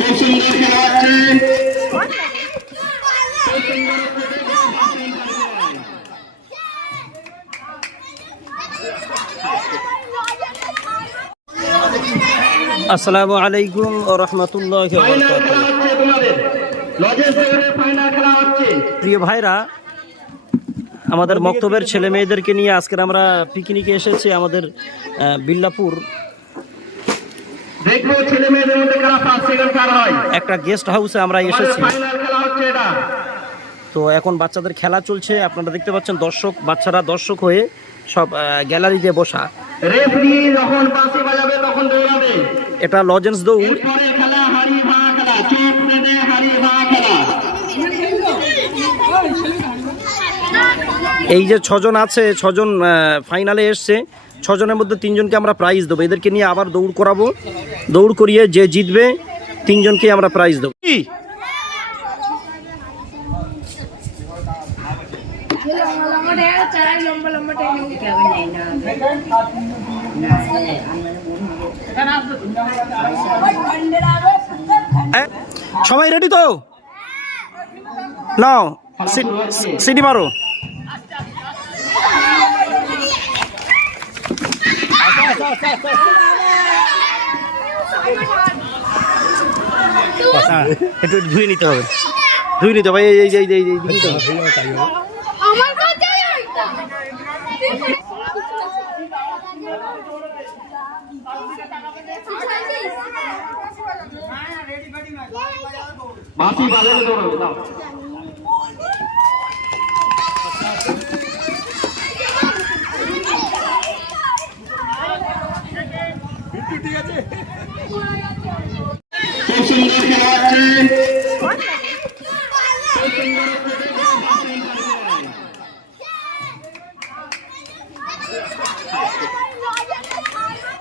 খুব সুন্দর খেলা হচ্ছে আসসালামু আলাইকুম ও রহমতুল্লাহ প্রিয় ভাইরা আমাদের মক্তবের ছেলে মেয়েদেরকে নিয়ে আজকের আমরা পিকনিকে এসেছি আমাদের বিল্লাপুর। দেখব ছেলে মেয়েদের মধ্যে খেলা ফার্স্ট সেকেন্ড কার হয়। একটা গেস্ট হাউসে আমরা এসেছি। তো এখন বাচ্চাদের খেলা চলছে আপনারা দেখতে পাচ্ছেন দর্শক বাচ্চারা দর্শক হয়ে সব গ্যালারিতে বসা। রেফারি যখন বাঁশি বাজাবে তখন দৌড়াবে। এটা লজেন্স দৌড়। খেলা খেলা চোখ খেলা। এই যে ছজন আছে ছজন ফাইনালে এসছে ছজনের মধ্যে তিনজনকে আমরা প্রাইজ দেবো। এদেরকে নিয়ে আবার দৌড় করাবো। দৌড় করিয়ে যে জিতবে তিনজনকে আমরা প্রাইজ দেবো। কি? সবাই রেডি তো? নাও সিটি মারো। হ্যাঁ, একটু ধুয়ে নিতে হবে। ধুয়ে নিতে হবে এই এই। আমার কাছে সুন্দর খেলা হচ্ছে